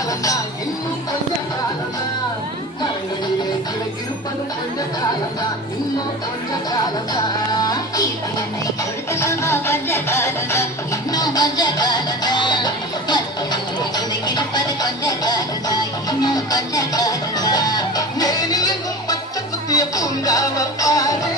காலம்தான் இன்னும் கொஞ்ச காலம்தான் மரங்களிலே கிடைத்திருப்பது கொஞ்ச காலம்தான் இன்னும் கொஞ்ச காலம்தான் என்னை கொடுத்ததா கொஞ்ச காலம்தான் இன்னும் கொஞ்ச காலம்தான் மரங்களிலே கிடைத்திருப்பது கொஞ்ச காலம்தான் இன்னும் கொஞ்ச காலம்தான் மேனி எங்கும் பச்சை குத்திய பூங்காவ பாரு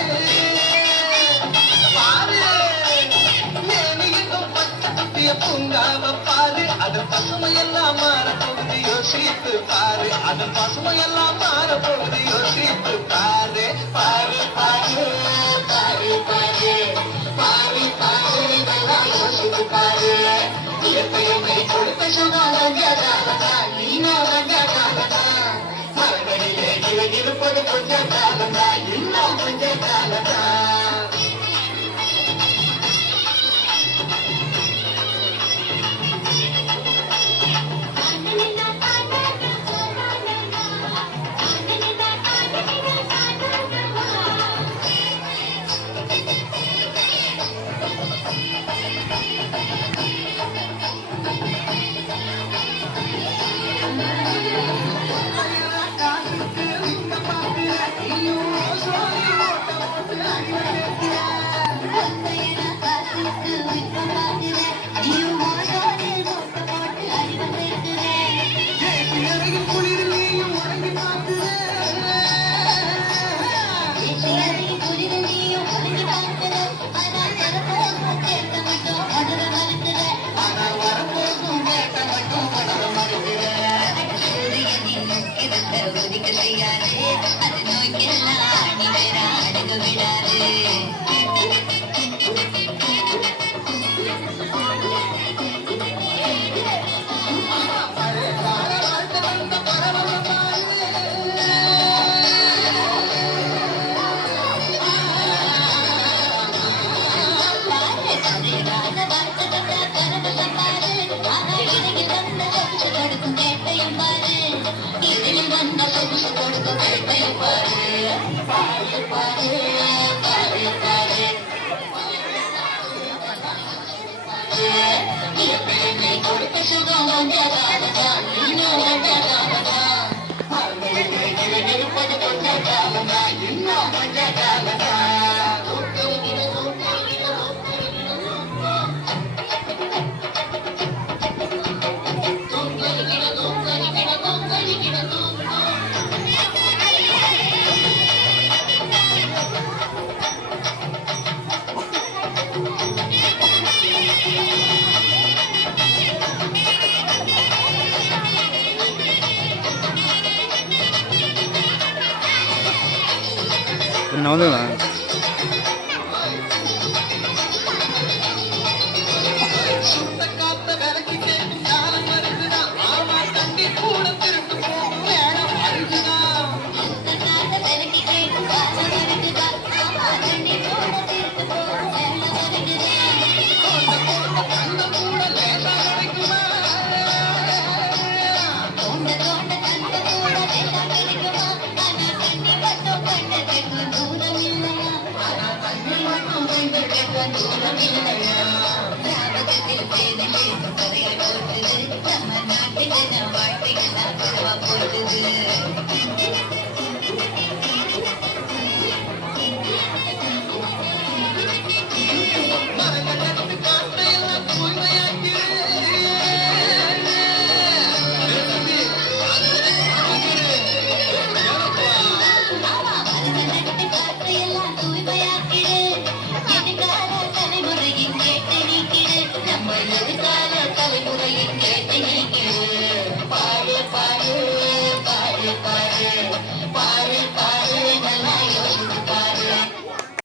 பூங்காவ பாரு அது பசுமையெல்லாம் மாறப்போகுது யோசித்து பாரு அது பசுமையெல்லாம் மாறப்போகுது யோசித்து பாரு பாரு பாரு பாரு பாரு பாரு பாரு இதெல்லாம் யோசித்து பாரு இயற்கையை கொடுத்த சுகம் வந்ததாகதா இன்னும் வந்ததாகதா மரங்களிலே இருப்பது கொஞ்ச காலந்தா இன்னும் கொஞ்ச காலந்தா என்ன வந்துங்களா